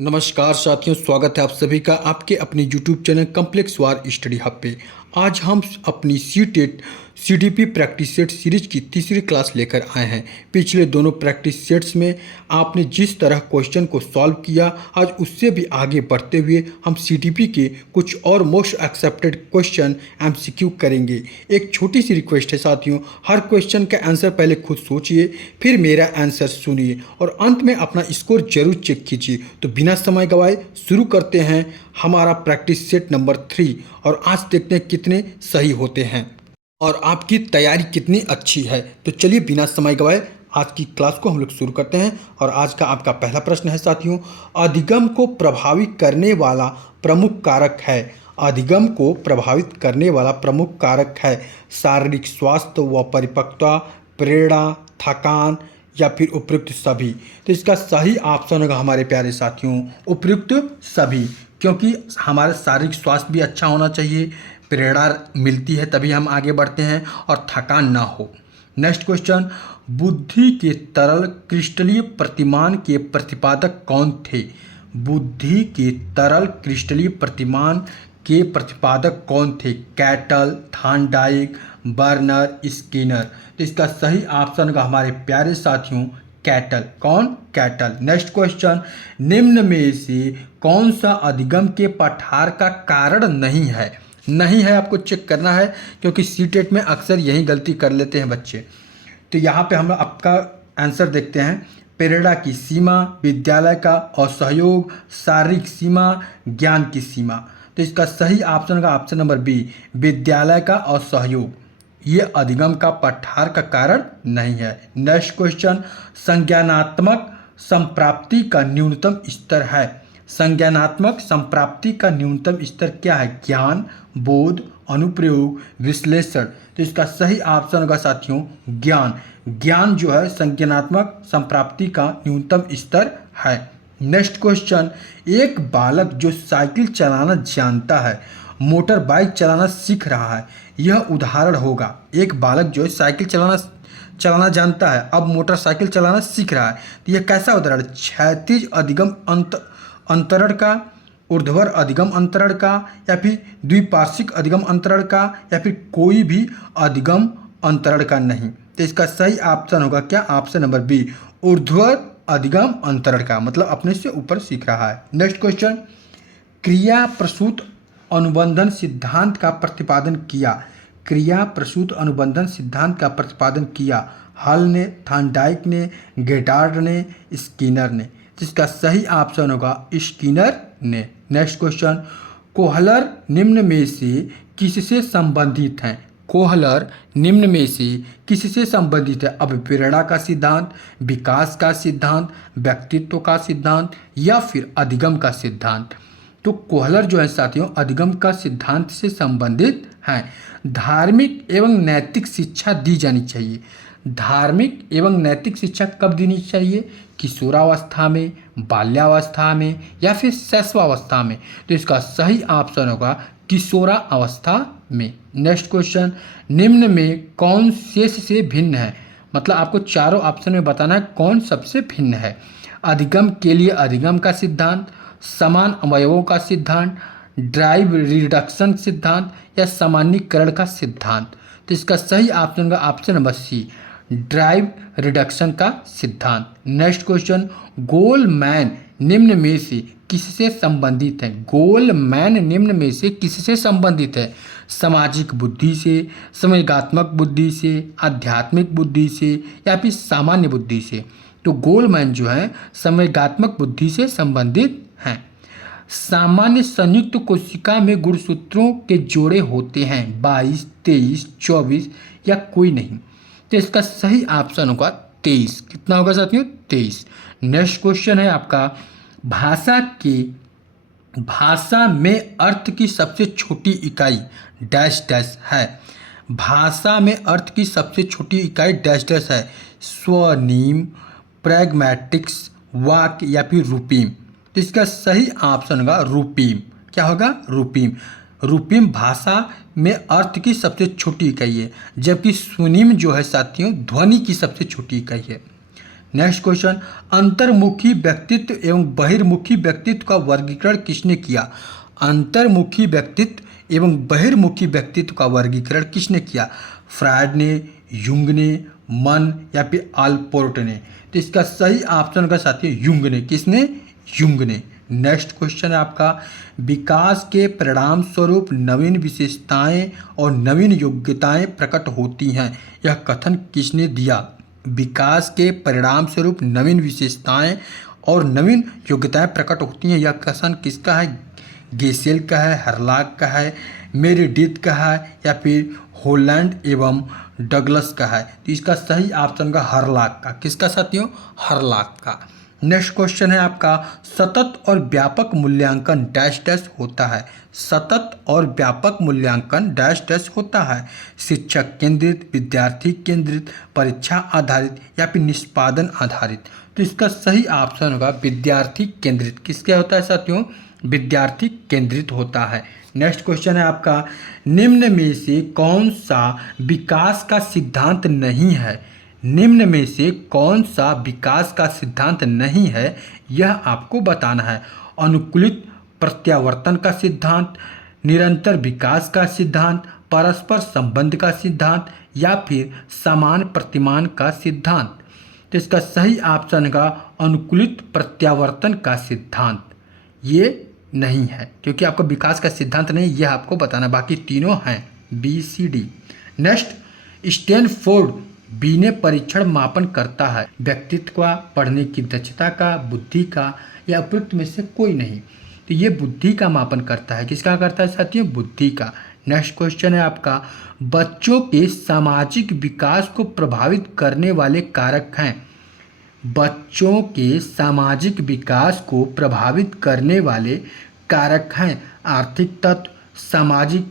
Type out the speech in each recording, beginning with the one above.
नमस्कार साथियों, स्वागत है आप सभी का आपके अपने YouTube चैनल कॉम्प्लेक्स वार स्टडी हब पे। आज हम अपनी CTET CDP practice set series की तीसरी क्लास लेकर आए हैं। पिछले दोनों प्रैक्टिस सेट्स में आपने जिस तरह क्वेश्चन को सॉल्व किया, आज उससे भी आगे बढ़ते हुए हम CDP के कुछ और मोस्ट एक्सेप्टेड क्वेश्चन MCQ करेंगे। एक छोटी सी रिक्वेस्ट है साथियों, हर क्वेश्चन का आंसर पहले खुद सोचिए, फिर मेरा आंसर सुनिए और अंत में अपना स्कोर जरूर चेक कीजिए। तो बिना समय गवाए शुरू करते हैं हमारा प्रैक्टिस सेट नंबर 3 और आज देखते हैं कितने सही होते हैं और आपकी तैयारी कितनी अच्छी है। तो चलिए बिना समय गवाए आज की क्लास को हम लोग शुरू करते हैं। और आज का आपका पहला प्रश्न है साथियों, अधिगम को प्रभावित करने वाला प्रमुख कारक है। अधिगम को प्रभावित करने वाला प्रमुख कारक है शारीरिक स्वास्थ्य व परिपक्वता, प्रेरणा, थकान या फिर उपयुक्त सभी। तो इसका सही ऑप्शन होगा हमारे प्यारे साथियों उपयुक्त सभी, क्योंकि हमारा शारीरिक स्वास्थ्य भी अच्छा होना चाहिए, प्रेरणा मिलती है तभी हम आगे बढ़ते हैं और थकान ना हो। नेक्स्ट क्वेश्चन, बुद्धि के तरल क्रिस्टलीय प्रतिमान के प्रतिपादक कौन थे? बुद्धि के तरल क्रिस्टलीय प्रतिमान के प्रतिपादक कौन थे? Cattle, Thorndike, burner, Skinner. तो इसका सही ऑप्शन का हमारे प्यारे साथियों कैटल। कौन? कैटल। नेक्स्ट क्वेश्चन, निम्न में से कौन सा अधिगम के पठार का कारण नहीं है? नहीं है आपको चेक करना है, क्योंकि सीटेट में अक्सर यही गलती कर लेते हैं बच्चे। तो यहाँ पे हम आपका आंसर देखते हैं, प्रेरणा की सीमा, विद्यालय का असहयोग, शारीरिक सीमा, ज्ञान की सीमा। तो इसका सही ऑप्शन का ऑप्शन नंबर बी, विद्यालय का असहयोग। ये अधिगम का पठार का कारण नहीं है। नेक्स्ट क्वेश्चन, संज्ञानात्मक संप्राप्ति का न्यूनतम स्तर है। संज्ञानात्मक संप्राप्ति का न्यूनतम स्तर क्या है? ज्ञान, बोध, अनुप्रयोग, विश्लेषण। तो इसका सही ऑप्शन होगा साथियों ज्ञान। ज्ञान जो है संज्ञानात्मक संप्राप्ति का न्यूनतम स्तर है। नेक्स्ट क्वेश्चन, एक बालक जो साइकिल चलाना जानता है, मोटर बाइक चलाना सीख रहा है, यह उदाहरण होगा। एक बालक जो है साइकिल चलाना जानता है, अब मोटरसाइकिल चलाना सीख रहा है, तो यह कैसा उदाहरण? क्षैतिज अधिगम अंतरण का, ऊर्ध्वाधर अधिगम अंतरण का, या फिर द्विपार्श्विक अधिगम अंतरण का, या फिर कोई भी अधिगम अंतरण का नहीं। तो इसका सही ऑप्शन होगा क्या? ऑप्शन नंबर बी, ऊर्ध्वाधर अधिगम अंतरण का, मतलब अपने से ऊपर सीख रहा है। नेक्स्ट क्वेश्चन, क्रिया प्रसूत अनुबंधन सिद्धांत का प्रतिपादन किया। क्रिया प्रसूत अनुबंधन सिद्धांत का प्रतिपादन किया हल ने, थॉर्नडाइक ने, गेटार्ड ने, स्किनर ने। जिसका सही ऑप्शन होगा स्किनर ने। नेक्स्ट क्वेश्चन, कोहलर निम्न में से किससे संबंधित हैं? कोहलर निम्न में से किससे संबंधित है? अब प्रेरणा का सिद्धांत, विकास का सिद्धांत, व्यक्तित्व का सिद्धांत या फिर अधिगम का सिद्धांत। तो कोहलर जो है साथियों अधिगम का सिद्धांत से संबंधित हैं। धार्मिक एवं नैतिक शिक्षा दी जानी चाहिए। धार्मिक एवं नैतिक शिक्षा कब देनी चाहिए? किशोरावस्था में, बाल्यावस्था में या फिर शैशवावस्था में। तो इसका सही ऑप्शन होगा किशोरावस्था में। नेक्स्ट क्वेश्चन, निम्न में कौन शेष से भिन्न है? मतलब आपको चारों ऑप्शन में बताना है कौन सबसे भिन्न है। अधिगम के लिए अधिगम का सिद्धांत, समान अवयवों का सिद्धांत, ड्राइव रिडक्शन सिद्धांत या सामान्यीकरण का सिद्धांत। तो इसका सही ऑप्शन का option number C, drive reduction का सिद्धांत। नेक्स्ट क्वेश्चन, गोलमैन निम्न में से किससे संबंधित है? गोलमैन निम्न में से किससे संबंधित है? सामाजिक बुद्धि से, संवेगात्मक बुद्धि से, आध्यात्मिक बुद्धि से या फिर सामान्य बुद्धि से। तो गोलमैन जो है संवेगात्मक बुद्धि से संबंधित हैं। सामान्य संयुक्त कोशिका में गुणसूत्रों के जोड़े होते हैं 22, 23, 24 या कोई नहीं। तो इसका सही ऑप्शन होगा 23। कितना होगा साथियों? 23। नेक्स्ट क्वेश्चन है आपका, भाषा में अर्थ की सबसे छोटी इकाई डैश डैश है। भाषा में अर्थ की सबसे छोटी इकाई डैश डैश है। स्वनिम, प्रैग्मैटिक्स, वाक्य या फिर रूपीम। तो इसका सही ऑप्शन होगा रूपीम। क्या होगा? रूपीम। रूपीम भाषा में अर्थ की सबसे छोटी इकाई है, जबकि स्वनिम जो है साथियों ध्वनि की सबसे छोटी इकाई है। नेक्स्ट क्वेश्चन, अंतर्मुखी व्यक्तित्व एवं बहिर्मुखी व्यक्तित्व का वर्गीकरण किसने किया? अंतर्मुखी व्यक्तित्व एवं बहिर्मुखी व्यक्तित्व का वर्गीकरण किसने किया? फ्रायड ने, युंग ने, मन या फिर आलपोर्ट ने? तो इसका सही ऑप्शन का साथी युंग ने। किसने? युंग ने। नेक्स्ट क्वेश्चन है आपका, विकास के परिणाम स्वरूप नवीन विशेषताएं और नवीन योग्यताएं प्रकट होती हैं, यह कथन किसने दिया? विकास के परिणाम स्वरूप नवीन विशेषताएं और नवीन योग्यताएं प्रकट होती हैं, यह कथन किसका है? गेसेल का है, हर्लाक का है, मेरिडिथ का है या फिर होलैंड एवं डगलस का है? तो इसका सही ऑप्शन का हर्लाक का। किसका साथियों? हर्लाक का। नेक्स्ट क्वेश्चन है आपका, सतत और व्यापक मूल्यांकन डैश डैश होता है। सतत और व्यापक मूल्यांकन डैश डैश होता है। शिक्षक केंद्रित, विद्यार्थी केंद्रित, परीक्षा आधारित या फिर निष्पादन आधारित? तो इसका सही ऑप्शन होगा विद्यार्थी केंद्रित। किसके होता है साथियों? विद्यार्थी केंद्रित होता है। नेक्स्ट क्वेश्चन है आपका, निम्न में से कौन सा विकास का सिद्धांत नहीं है? निम्न में से कौन सा विकास का सिद्धांत नहीं है, यह आपको बताना है। अनुकूलित प्रत्यावर्तन का सिद्धांत, निरंतर विकास का सिद्धांत, परस्पर संबंध का सिद्धांत या फिर समान प्रतिमान का सिद्धांत? तो इसका सही ऑप्शन का अनुकूलित प्रत्यावर्तन का सिद्धांत। ये नहीं है क्योंकि आपको विकास का सिद्धांत नहीं, यह आपको बताना, बाकी तीनों हैं B C D. Next, Stanford Binet परीक्षण मापन करता है व्यक्तित्व का, पढ़ने की दक्षता का, बुद्धि का या उपयुक्त में से कोई नहीं? तो ये बुद्धि का मापन करता है। किसका करता है साथियों? बुद्धि का। नेक्स्ट क्वेश्चन है आपका, बच्चों के सामाजिक विकास को प्रभावित करने वाले कारक हैं। बच्चों के सामाजिक विकास को प्रभावित करने वाले कारक हैं आर्थिक तत्व, सामाजिक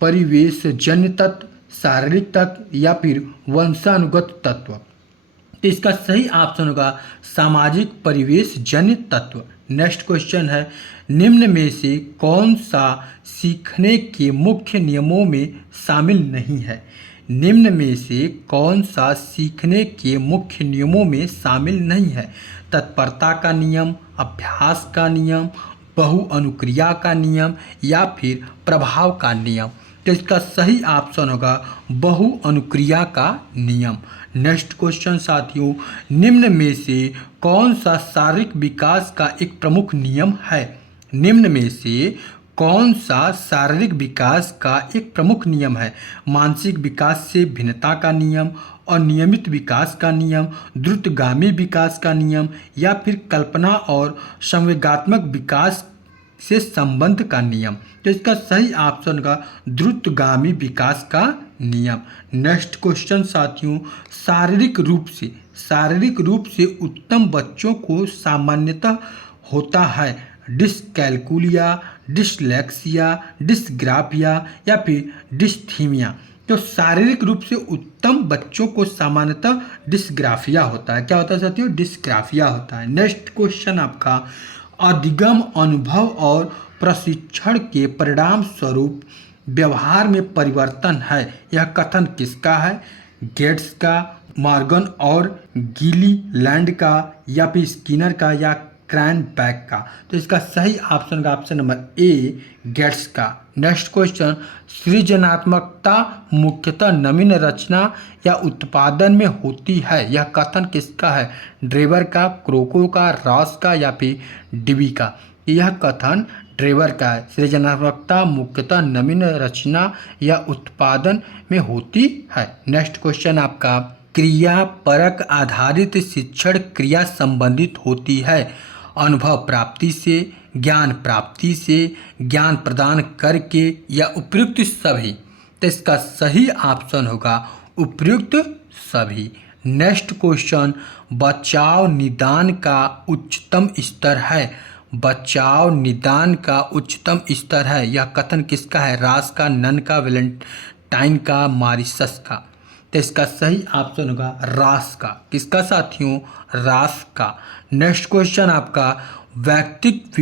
परिवेशजन्य तत्व, शारीरिक तत्व या फिर वंशानुगत तत्व? तो इसका सही ऑप्शन होगा सामाजिक परिवेशजन्य तत्व। नेक्स्ट क्वेश्चन है, निम्न में से कौन सा सीखने के मुख्य नियमों में शामिल नहीं है? निम्न में से कौन सा सीखने के मुख्य नियमों में शामिल नहीं है? तत्परता का नियम, अभ्यास का नियम, बहु अनुक्रिया का नियम या फिर प्रभाव का नियम? तो इसका सही ऑप्शन होगा बहु अनुक्रिया का नियम। नेक्स्ट क्वेश्चन साथियों, निम्न में से कौन सा शारीरिक विकास का एक प्रमुख नियम है? निम्न में से कौन सा शारीरिक विकास का एक प्रमुख नियम है? मानसिक विकास से भिन्नता का नियम, अनियमित विकास का नियम, द्रुतगामी विकास का नियम या फिर कल्पना और संवेगात्मक विकास से संबंध का नियम? तो इसका सही ऑप्शन का द्रुतगामी विकास का नियम। नेक्स्ट क्वेश्चन साथियों, शारीरिक रूप से उत्तम बच्चों को सामान्यतः होता है डिसकैल्कुलिया, डिसलेक्सिया, डिसग्राफिया या फिर डिस्थीमिया? तो शारीरिक रूप से उत्तम बच्चों को सामान्यतः डिसग्राफिया होता है। क्या होता है साथियों? डिसग्राफिया होता है। नेक्स्ट क्वेश्चन आपका, अधिगम अनुभव और प्रशिक्षण के परिणाम स्वरूप व्यवहार में परिवर्तन है, यह कथन किसका है? गेट्स का, मॉर्गन और गिलीलैंड का या फिर स्किनर का या क्रैनबैक का? तो इसका सही ऑप्शन का ऑप्शन नंबर ए, गेट्स का। नेक्स्ट क्वेश्चन, सृजनात्मकता मुख्यतः नवीन रचना या उत्पादन में होती है, यह कथन किसका है? ड्रेवर का, क्रोको का, रॉस का या फिर डिबी का? यह कथन ड्रेवर का है। सृजनात्मकता मुख्यतः नवीन रचना या उत्पादन में होती है। नेक्स्ट क्वेश्चन आपका, क्रिया परक आधारित शिक्षण क्रिया संबंधित होती है अनुभव प्राप्ति से, ज्ञान प्राप्ति से, ज्ञान प्रदान करके या उपयुक्त सभी? तो इसका सही ऑप्शन होगा उपयुक्त सभी। नेक्स्ट क्वेश्चन, बचाव निदान का उच्चतम स्तर है। बचाव निदान का उच्चतम स्तर है, यह कथन किसका है? रास का, नन का, वैलेंटाइन का, मॉरिसस का? तो इसका सही ऑप्शन होगा रास का। किसका साथियों? रास का। नेक्स्ट क्वेश्चन आपका, वैयक्तिक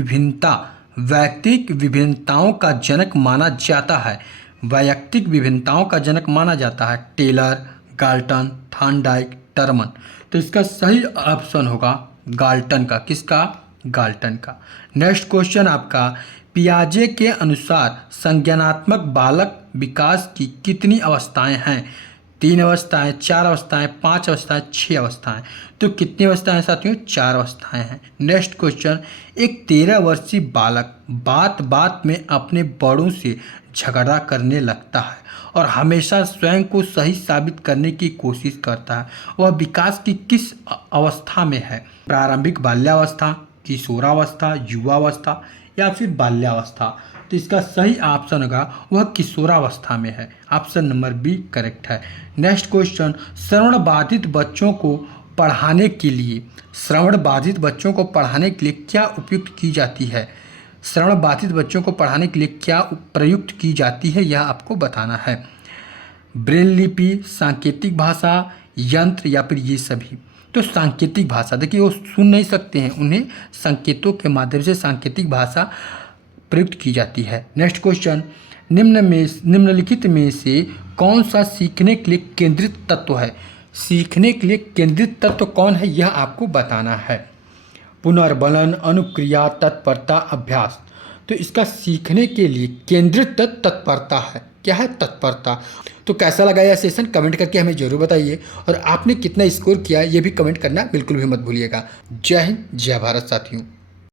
विभिन्नताओं का जनक माना जाता है। वैयक्तिक विभिन्नताओं का जनक माना जाता है टेलर, गाल्टन, थॉर्नडाइक, टर्मन? तो इसका सही ऑप्शन होगा गाल्टन का। किसका? गाल्टन का। नेक्स्ट क्वेश्चन आपका, पियाजे के अनुसार संज्ञानात्मक बालक विकास की कितनी अवस्थाएं हैं? 3 अवस्थाएं, 4 अवस्थाएं, 5 अवस्थाएं, 6 अवस्थाएं। तो कितनी अवस्थाएं हैं साथियों? 4 अवस्थाएं हैं। नेक्स्ट क्वेश्चन, एक 13 वर्षीय बालक बात बात में अपने बड़ों से झगड़ा करने लगता है और हमेशा स्वयं को सही साबित करने की कोशिश करता है। वह विकास की किस अवस्था में है? प्रारंभिक बाल्यावस्था, किशोरावस्था, युवावस्था या फिर बाल्यावस्था? तो इसका सही ऑप्शन होगा वह किशोरावस्था में है। ऑप्शन नंबर बी करेक्ट है। नेक्स्ट क्वेश्चन, श्रवण बाधित बच्चों को पढ़ाने के लिए क्या उपयुक्त की जाती है? श्रवण बाधित बच्चों को पढ़ाने के लिए क्या प्रयुक्त की जाती है, यह आपको बताना है। ब्रेल लिपि, सांकेतिक भाषा, यंत्र या फिर ये सभी? तो सांकेतिक भाषा। देखिए वो सुन नहीं सकते हैं, उन्हें संकेतों के माध्यम से सांकेतिक भाषा प्रयुक्त की जाती है। नेक्स्ट क्वेश्चन, निम्नलिखित में से कौन सा सीखने के लिए केंद्रित तत्व है? सीखने के लिए केंद्रित तत्व कौन है, यह आपको बताना है। पुनर्बलन, अनुक्रिया, तत्परता, अभ्यास। तो इसका सीखने के लिए केंद्रित तत्व तत्परता है। क्या है? तत्परता। तो कैसा लगा यह सेशन कमेंट करके हमें जरूर बताइए, और आपने कितना स्कोर किया ये भी कमेंट करना बिल्कुल भी मत भूलिएगा। जय हिंद, जय भारत साथियों।